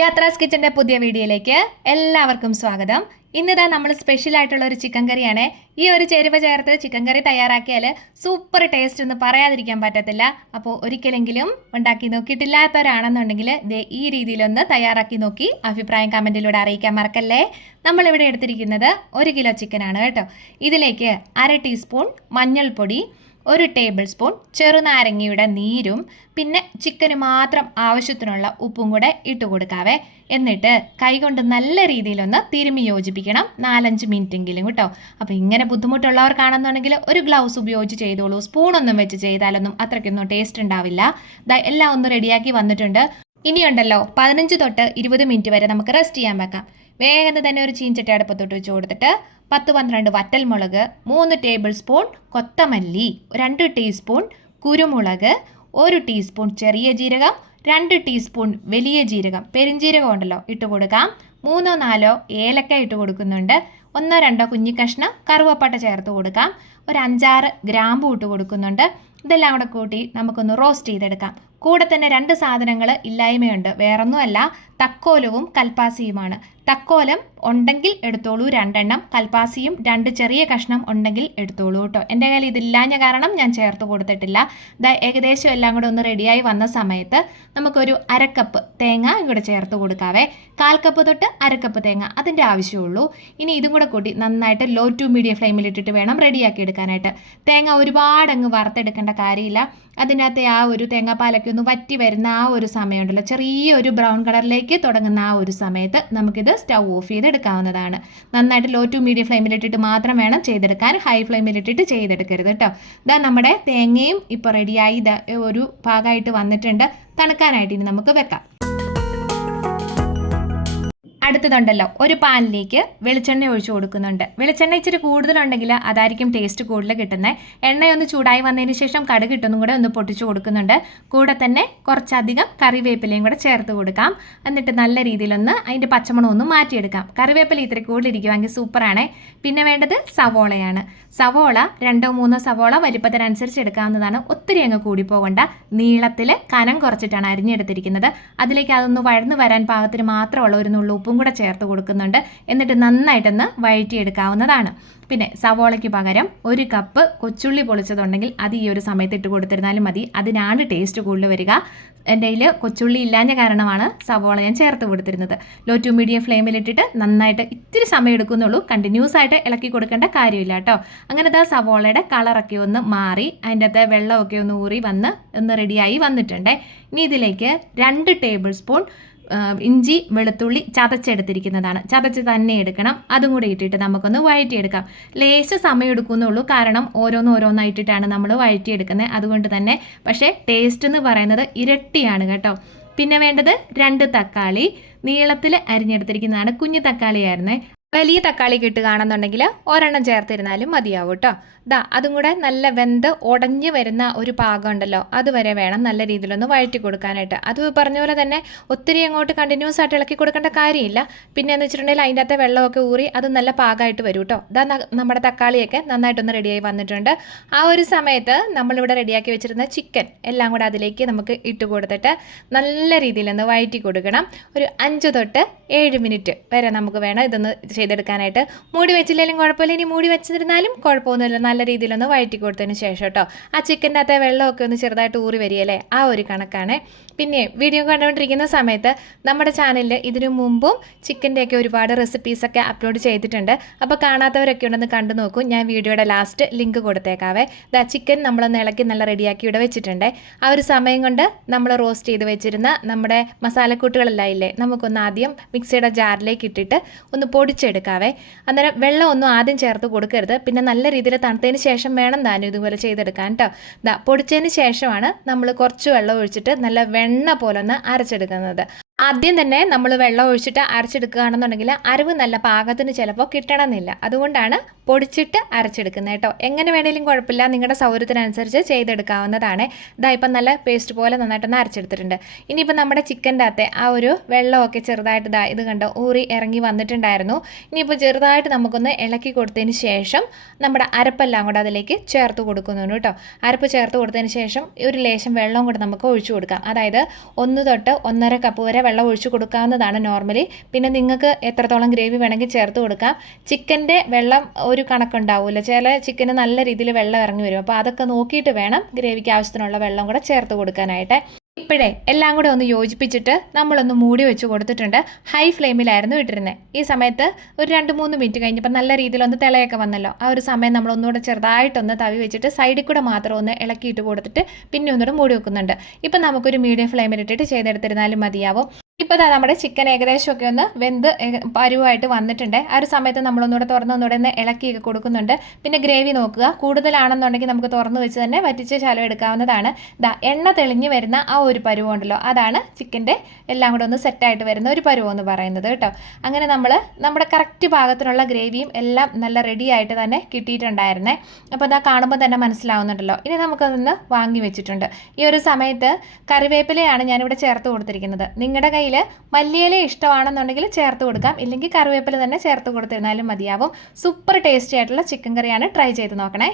യാത്രാസ് കിച്ചൻ്റെ പുതിയ വീഡിയോയിലേക്ക് എല്ലാവർക്കും സ്വാഗതം. ഇന്നിതാ നമ്മൾ സ്പെഷ്യൽ ആയിട്ടുള്ള ഒരു ചിക്കൻ കറിയാണ്. ഈ ഒരു ചേരുവ ചേർത്ത് ചിക്കൻ കറി തയ്യാറാക്കിയാൽ സൂപ്പർ ടേസ്റ്റ് എന്ന് പറയാതിരിക്കാൻ പറ്റത്തില്ല. അപ്പോൾ ഒരിക്കലെങ്കിലും ഉണ്ടാക്കി നോക്കിയിട്ടില്ലാത്തവരാണെന്നുണ്ടെങ്കിൽ ഈ രീതിയിലൊന്ന് തയ്യാറാക്കി നോക്കി അഭിപ്രായം കമൻറ്റിലൂടെ അറിയിക്കാൻ മറക്കല്ലേ. നമ്മളിവിടെ എടുത്തിരിക്കുന്നത് 1 കിലോ ചിക്കനാണ് കേട്ടോ. ഇതിലേക്ക് 1/2 ടീസ്പൂൺ മഞ്ഞൾപ്പൊടി, 1 ടേബിൾ സ്പൂൺ ചെറുനാരങ്ങയുടെ നീരും പിന്നെ ചിക്കന് മാത്രം ആവശ്യത്തിനുള്ള ഉപ്പും കൂടെ ഇട്ട് കൊടുക്കാവേ. എന്നിട്ട് കൈകൊണ്ട് നല്ല രീതിയിലൊന്ന് തിരുമ്മി യോജിപ്പിക്കണം 4-5 മിനിറ്റെങ്കിലും കേട്ടോ. അപ്പോൾ ഇങ്ങനെ ബുദ്ധിമുട്ടുള്ളവർക്കാണെന്നുണ്ടെങ്കിൽ ഒരു ഗ്ലൗസ് ഉപയോഗിച്ച് ചെയ്തോളൂ. സ്പൂണൊന്നും വെച്ച് ചെയ്താലൊന്നും അത്രയ്ക്കൊന്നും ടേസ്റ്റ് ഉണ്ടാവില്ല. എല്ലാം ഒന്ന് റെഡിയാക്കി വന്നിട്ടുണ്ട്. ഇനിയുണ്ടല്ലോ 15 തൊട്ട് 20 മിനിറ്റ് വരെ നമുക്ക് റെസ്റ്റ് ചെയ്യാൻ വെക്കാം. വേഗം തന്നെ ഒരു ചീഞ്ചട്ടി അടുപ്പത്തോട്ട് വെച്ച് കൊടുത്തിട്ട് 10-12 വറ്റൽമുളക്, 3 ടേബിൾ സ്പൂൺ കൊത്തമല്ലി, 2 ടീസ്പൂൺ കുരുമുളക്, 1 ടീസ്പൂൺ ചെറിയ ജീരകം, 2 ടീസ്പൂൺ വലിയ ജീരകം, പെരിഞ്ജീരകം ഉണ്ടല്ലോ ഇട്ട് കൊടുക്കാം. 3-4 ഏലക്ക ഇട്ട് കൊടുക്കുന്നുണ്ട്. 1-2 കുഞ്ഞിക്കഷ്ണം കറുവപ്പട്ട ചേർത്ത് കൊടുക്കാം. ഒരു 5-6 ഗ്രാമ്പൂ ഇട്ട് കൊടുക്കുന്നുണ്ട്. ഇതെല്ലാം കൂടെ കൂട്ടി നമുക്കൊന്ന് റോസ്റ്റ് ചെയ്തെടുക്കാം. കൂടെ തന്നെ 2 സാധനങ്ങൾ ഇല്ലായ്മയുണ്ട്. വേറൊന്നുമല്ല, തക്കോലവും കൽപ്പാസിയുമാണ്. തക്കോലം ഉണ്ടെങ്കിൽ എടുത്തോളൂ 2 എണ്ണം, കൽപ്പാസിയും 2 ചെറിയ കഷ്ണം ഉണ്ടെങ്കിൽ എടുത്തോളൂ കേട്ടോ. എൻ്റെ കയ്യിൽ ഇതില്ലാഞ്ഞ കാരണം ഞാൻ ചേർത്ത് കൊടുത്തിട്ടില്ല. ഏകദേശം എല്ലാം കൂടെ ഒന്ന് റെഡിയായി വന്ന സമയത്ത് നമുക്കൊരു 1/2 കപ്പ് തേങ്ങ ഇവിടെ ചേർത്ത് കൊടുക്കാവേ. 1/4 കപ്പ് തൊട്ട് 1/2 കപ്പ് തേങ്ങ അതിൻ്റെ ആവശ്യമുള്ളൂ. ഇനി ഇതും കൂടെ കൂട്ടി നന്നായിട്ട് ലോ ടു മീഡിയം ഫ്ലെയിമിൽ ഇട്ടിട്ട് വേണം റെഡിയാക്കി എടുക്കാനായിട്ട്. തേങ്ങ ഒരുപാട് അങ്ങ് വറുത്തെടുക്കേണ്ട കാര്യമില്ല. അതിനകത്തെ ആ ഒരു തേങ്ങാപ്പാലൊക്കെ ഒന്ന് വറ്റി വരുന്ന ആ ഒരു സമയമുണ്ടല്ലോ, ചെറിയൊരു ബ്രൗൺ കളറിലേക്ക് തുടങ്ങുന്ന ആ ഒരു സമയത്ത് നമുക്കിത് സ്റ്റൗ ഓഫ് ചെയ്തെടുക്കാവുന്നതാണ്. നന്നായിട്ട് ലോ ടു മീഡിയം ഫ്ലെയിമിലിട്ടിട്ട് മാത്രം വേണം ചെയ്തെടുക്കാൻ. ഹൈ ഫ്ലെയിമിലിട്ടിട്ട് ചെയ്തെടുക്കരുത് കേട്ടോ. നമ്മുടെ തേങ്ങയും ഇപ്പോൾ റെഡിയായി ഒരു ഭാഗമായിട്ട് വന്നിട്ടുണ്ട്. തണുക്കാനായിട്ട് ഇനി നമുക്ക് വെക്കാം. അടുത്തതുണ്ടല്ലോ, ഒരു പാനിലേക്ക് വെളിച്ചെണ്ണ ഒഴിച്ചു കൊടുക്കുന്നുണ്ട്. വെളിച്ചെണ്ണ ഇച്ചിരി കൂടുതലുണ്ടെങ്കിൽ അതായിരിക്കും ടേസ്റ്റ് കൂടുതൽ കിട്ടുന്നത്. എണ്ണയൊന്ന് ചൂടായി വന്നതിന് ശേഷം കടുക് ഇട്ടൊന്നും കൂടെ ഒന്ന് പൊട്ടിച്ചു കൊടുക്കുന്നുണ്ട്. കൂടെ തന്നെ കുറച്ചധികം കറിവേപ്പിലയും കൂടെ ചേർത്ത് കൊടുക്കാം. എന്നിട്ട് നല്ല രീതിയിലൊന്ന് അതിൻ്റെ പച്ചമണം ഒന്ന് മാറ്റിയെടുക്കാം. കറിവേപ്പില ഇത്തിരി കൂടുതലിരിക്കുമെങ്കിൽ സൂപ്പറാണ്. പിന്നെ വേണ്ടത് സവോളയാണ്. സവോള 2-3 സവോള വലിപ്പത്തിനനുസരിച്ച് എടുക്കാവുന്നതാണ്. ഒത്തിരി അങ്ങ് കൂടിപ്പോകണ്ട. നീളത്തിൽ കനം കുറച്ചിട്ടാണ് അരിഞ്ഞെടുത്തിരിക്കുന്നത്. അതിലേക്ക് അതൊന്ന് വഴന്ന് വരാൻ പാകത്തിന് മാത്രമുള്ള ഒരു നുള്ളു ഉപ്പും കൂടെ ചേർത്ത് കൊടുക്കുന്നുണ്ട്. എന്നിട്ട് നന്നായിട്ടൊന്ന് വഴറ്റിയെടുക്കാവുന്നതാണ്. പിന്നെ സവോളയ്ക്ക് പകരം 1 കപ്പ് കൊച്ചുള്ളി പൊളിച്ചതുണ്ടെങ്കിൽ അത് ഈ ഒരു സമയത്ത് ഇട്ട് കൊടുത്തിരുന്നാലും മതി. അതിനാണ് ടേസ്റ്റ് കൂടുതൽ വരിക. എൻ്റെ കയ്യിൽ കൊച്ചുള്ളി ഇല്ലാഞ്ഞ കാരണമാണ് സവോള ഞാൻ ചേർത്ത് കൊടുത്തിരുന്നത്. ലോ ടു മീഡിയം ഫ്ലെയിമിലിട്ടിട്ട് നന്നായിട്ട് ഇത്തിരി സമയം എടുക്കുന്നുള്ളൂ. കണ്ടിന്യൂസ് ആയിട്ട് ഇളക്കി കൊടുക്കേണ്ട കാര്യമില്ല കേട്ടോ. അങ്ങനെ സവോളയുടെ കളറൊക്കെ ഒന്ന് മാറി അതിൻ്റെ അകത്ത് വെള്ളമൊക്കെ ഒന്ന് ഊറി വന്ന് ഒന്ന് റെഡിയായി വന്നിട്ടുണ്ട്. ഇനി ഇതിലേക്ക് 2 ടേബിൾ സ്പൂൺ ഇഞ്ചി വെളുത്തുള്ളി ചതച്ചെടുത്തിരിക്കുന്നതാണ്. ചതച്ച് തന്നെ എടുക്കണം. അതും കൂടി ഇട്ടിട്ട് നമുക്കൊന്ന് വഴറ്റിയെടുക്കാം. ലേശ സമയം എടുക്കുന്നുള്ളൂ, കാരണം ഓരോന്നായിട്ടിട്ടാണ് നമ്മൾ വഴറ്റിയെടുക്കുന്നത്. അതുകൊണ്ട് തന്നെ പക്ഷേ ടേസ്റ്റ് എന്ന് പറയുന്നത് ഇരട്ടിയാണ് കേട്ടോ. പിന്നെ വേണ്ടത് 2 തക്കാളി നീളത്തിൽ അരിഞ്ഞെടുത്തിരിക്കുന്നതാണ്. കുഞ്ഞു തക്കാളിയായിരുന്നേ. വലിയ തക്കാളി കിട്ടുകയാണെന്നുണ്ടെങ്കിൽ 1 ചേർത്തിരുന്നാലും മതിയാവും കേട്ടോ. അതും കൂടെ നല്ല വെന്ത് ഉടഞ്ഞു വരുന്ന ഒരു പാകം ഉണ്ടല്ലോ, അതുവരെ വേണം നല്ല രീതിയിലൊന്ന് വഴറ്റി കൊടുക്കാനായിട്ട്. അത് പറഞ്ഞ പോലെ തന്നെ ഒത്തിരി അങ്ങോട്ട് കണ്ടിന്യൂസ് ആയിട്ട് ഇളക്കി കൊടുക്കേണ്ട കാര്യമില്ല. പിന്നെ എന്ന് വെച്ചിട്ടുണ്ടെങ്കിൽ അതിൻ്റെ അകത്തെ വെള്ളമൊക്കെ ഊറി അത് നല്ല പാകമായിട്ട് വരും കേട്ടോ. നമ്മുടെ തക്കാളിയൊക്കെ നന്നായിട്ടൊന്ന് റെഡിയായി വന്നിട്ടുണ്ട്. ആ ഒരു സമയത്ത് നമ്മളിവിടെ റെഡിയാക്കി വെച്ചിരുന്ന ചിക്കൻ എല്ലാം കൂടെ അതിലേക്ക് നമുക്ക് ഇട്ട് കൊടുത്തിട്ട് നല്ല രീതിയിലൊന്ന് വഴറ്റി കൊടുക്കണം. ഒരു 5 തൊട്ട് 7 മിനിറ്റ് വരെ നമുക്ക് വേണം ഇതൊന്ന് ചെയ്തെടുക്കാനായിട്ട്. മൂടി വെച്ചില്ലെങ്കിലും കുഴപ്പമില്ല, ഇനി മൂടി വെച്ചിരുന്നാലും കുഴപ്പമൊന്നുമില്ല. നല്ല രീതിയിലൊന്ന് വഴറ്റി കൊടുത്തതിന് ശേഷം കേട്ടോ. ആ ചിക്കൻ്റെ അകത്തെ വെള്ളമൊക്കെ ഒന്ന് ചെറുതായിട്ട് ഊറി വരികയല്ലേ, ആ ഒരു കണക്കാണ്. പിന്നെ വീഡിയോ കണ്ടുകൊണ്ടിരിക്കുന്ന സമയത്ത് നമ്മുടെ ചാനലിൽ ഇതിനു മുമ്പും ചിക്കൻ്റെയൊക്കെ ഒരുപാട് റെസിപ്പീസൊക്കെ അപ്ലോഡ് ചെയ്തിട്ടുണ്ട്. അപ്പോൾ കാണാത്തവരൊക്കെ ഉണ്ടെന്ന് കണ്ടു നോക്കൂ. ഞാൻ വീഡിയോയുടെ ലാസ്റ്റ് ലിങ്ക് കൊടുത്തേക്കാവേ. ചിക്കൻ നമ്മളൊന്ന് ഇളക്കി നല്ല റെഡിയാക്കി ഇവിടെ വെച്ചിട്ടുണ്ട്. ആ ഒരു സമയം കൊണ്ട് നമ്മൾ റോസ്റ്റ് ചെയ്ത് വെച്ചിരുന്ന നമ്മുടെ മസാലക്കൂട്ടുകളെല്ലാം ഇല്ലേ, നമുക്കൊന്ന് ആദ്യം മിക്സിയുടെ ജാറിലേക്ക് ഇട്ടിട്ട് ഒന്ന് പൊടിച്ചെടുക്കാവേ. അന്നേരം വെള്ളം ഒന്നും ആദ്യം ചേർത്ത് കൊടുക്കരുത്. പിന്നെ നല്ല രീതിയിൽ തണുത്തതിന് ശേഷം വേണം താനും ഇതുപോലെ ചെയ്തെടുക്കാൻ കേട്ടോ. പൊടിച്ചതിന് ശേഷമാണ് നമ്മൾ കുറച്ച് വെള്ളം ഒഴിച്ചിട്ട് നല്ല വെണ്ണ പോലെ ഒന്ന് അരച്ചെടുക്കുന്നത്. ആദ്യം തന്നെ നമ്മൾ വെള്ളം ഒഴിച്ചിട്ട് അരച്ചെടുക്കുകയാണെന്നുണ്ടെങ്കിൽ അരവ് നല്ല പാകത്തിന് ചിലപ്പോൾ കിട്ടണമെന്നില്ല. അതുകൊണ്ടാണ് പൊടിച്ചിട്ട് അരച്ചെടുക്കുന്നത് കേട്ടോ. എങ്ങനെ വേണമെങ്കിലും കുഴപ്പമില്ല, നിങ്ങളുടെ സൗകര്യത്തിനനുസരിച്ച് ചെയ്തെടുക്കാവുന്നതാണ്. ഇപ്പം നല്ല പേസ്റ്റ് പോലെ നന്നായിട്ടൊന്ന് അരച്ചെടുത്തിട്ടുണ്ട്. ഇനിയിപ്പോൾ നമ്മുടെ ചിക്കൻ്റെ അകത്തെ ആ ഒരു വെള്ളമൊക്കെ ചെറുതായിട്ട് ഇത് കണ്ടോ ഊറി ഇറങ്ങി വന്നിട്ടുണ്ടായിരുന്നു. ഇനിയിപ്പോൾ ചെറുതായിട്ട് നമുക്കൊന്ന് ഇളക്കി കൊടുത്തതിന് ശേഷം നമ്മുടെ അരപ്പെല്ലാം കൂടെ അതിലേക്ക് ചേർത്ത് കൊടുക്കുന്നുണ്ട് കേട്ടോ. അരപ്പ് ചേർത്ത് കൊടുത്തതിന് ശേഷം ഒരു ലേശം വെള്ളം കൂടെ നമുക്ക് ഒഴിച്ചു കൊടുക്കാം. അതായത് 1 തൊട്ട് 1.5 കപ്പ് വരെ വെള്ളം ഒഴിച്ച് കൊടുക്കാവുന്നതാണ് നോർമലി. പിന്നെ നിങ്ങൾക്ക് എത്രത്തോളം ഗ്രേവി വേണമെങ്കിൽ ചേർത്ത് കൊടുക്കാം. ചിക്കൻ്റെ വെള്ളം ഒരു കണക്കുണ്ടാവില്ല, ചില ചിക്കന് നല്ല രീതിയിൽ വെള്ളം ഇറങ്ങി വരും. അപ്പോൾ അതൊക്കെ നോക്കിയിട്ട് വേണം ഗ്രേവിക്ക് ആവശ്യത്തിനുള്ള വെള്ളം കൂടെ ചേർത്ത് കൊടുക്കാനായിട്ട്. ഇപ്പോഴേ എല്ലാം കൂടെ ഒന്ന് യോജിപ്പിച്ചിട്ട് നമ്മളൊന്ന് മൂടി വെച്ച് കൊടുത്തിട്ടുണ്ട്. ഹൈ ഫ്ലെയിമിലായിരുന്നു ഇട്ടിരുന്നത്. ഈ സമയത്ത് ഒരു 2-3 മിനിറ്റ് കഴിഞ്ഞപ്പോൾ നല്ല രീതിയിലൊന്ന് തിളയൊക്കെ വന്നല്ലോ. ആ ഒരു സമയം നമ്മൾ ഒന്നുകൂടെ ചെറുതായിട്ടൊന്ന് തവി വെച്ചിട്ട് സൈഡിൽ കൂടെ മാത്രം ഒന്ന് ഇളക്കിയിട്ട് കൊടുത്തിട്ട് പിന്നെ ഒന്നുകൂടെ മൂടി വെക്കുന്നുണ്ട്. ഇപ്പം നമുക്കൊരു മീഡിയം ഫ്ലെയിമിലിട്ടിട്ട് ചെയ്തെടുത്തിരുന്നാലും മതിയാവും. ഇപ്പോൾ നമ്മുടെ ചിക്കൻ ഏകദേശമൊക്കെ ഒന്ന് വെന്ത് പരുവായിട്ട് വന്നിട്ടുണ്ട്. ആ ഒരു സമയത്ത് നമ്മളൊന്നുകൂടെ ഒന്നുകൂടെ ഒന്ന് ഇളക്കിയൊക്കെ കൊടുക്കുന്നുണ്ട്. പിന്നെ ഗ്രേവി നോക്കുക, കൂടുതലാണെന്നുണ്ടെങ്കിൽ നമുക്ക് തുറന്ന് വെച്ച് തന്നെ വറ്റിച്ച് ശകലം എടുക്കാവുന്നതാണ്. എണ്ണ തെളിഞ്ഞ് വരുന്ന ആ ഒരു പരുവുണ്ടല്ലോ, അതാണ് ചിക്കൻ്റെ എല്ലാം കൂടെ ഒന്ന് സെറ്റായിട്ട് വരുന്ന ഒരു പരുവെന്ന് പറയുന്നത് കേട്ടോ. അങ്ങനെ നമ്മുടെ കറക്റ്റ് പാകത്തിനുള്ള ഗ്രേവിയും എല്ലാം നല്ല റെഡി ആയിട്ട് തന്നെ കിട്ടിയിട്ടുണ്ടായിരുന്നേ. അപ്പോൾ കാണുമ്പോൾ തന്നെ മനസ്സിലാവുന്നുണ്ടല്ലോ. ഇനി നമുക്കതൊന്ന് വാങ്ങി വെച്ചിട്ടുണ്ട്. ഈ ഒരു സമയത്ത് കറിവേപ്പിലയാണ് ഞാനിവിടെ ചേർത്ത് കൊടുത്തിരിക്കുന്നത്. നിങ്ങളുടെ കയ്യിൽ മല്ലിയില ഇഷ്ടമാണെന്നുണ്ടെങ്കിൽ ചേർത്ത് കൊടുക്കാം, ഇല്ലെങ്കിൽ കറിവേപ്പില തന്നെ ചേർത്ത് കൊടുത്തിരുന്നാലും മതിയാവും. സൂപ്പർ ടേസ്റ്റി ആയിട്ടുള്ള ചിക്കൻ കറിയാണ്. ട്രൈ ചെയ്ത് നോക്കണേ.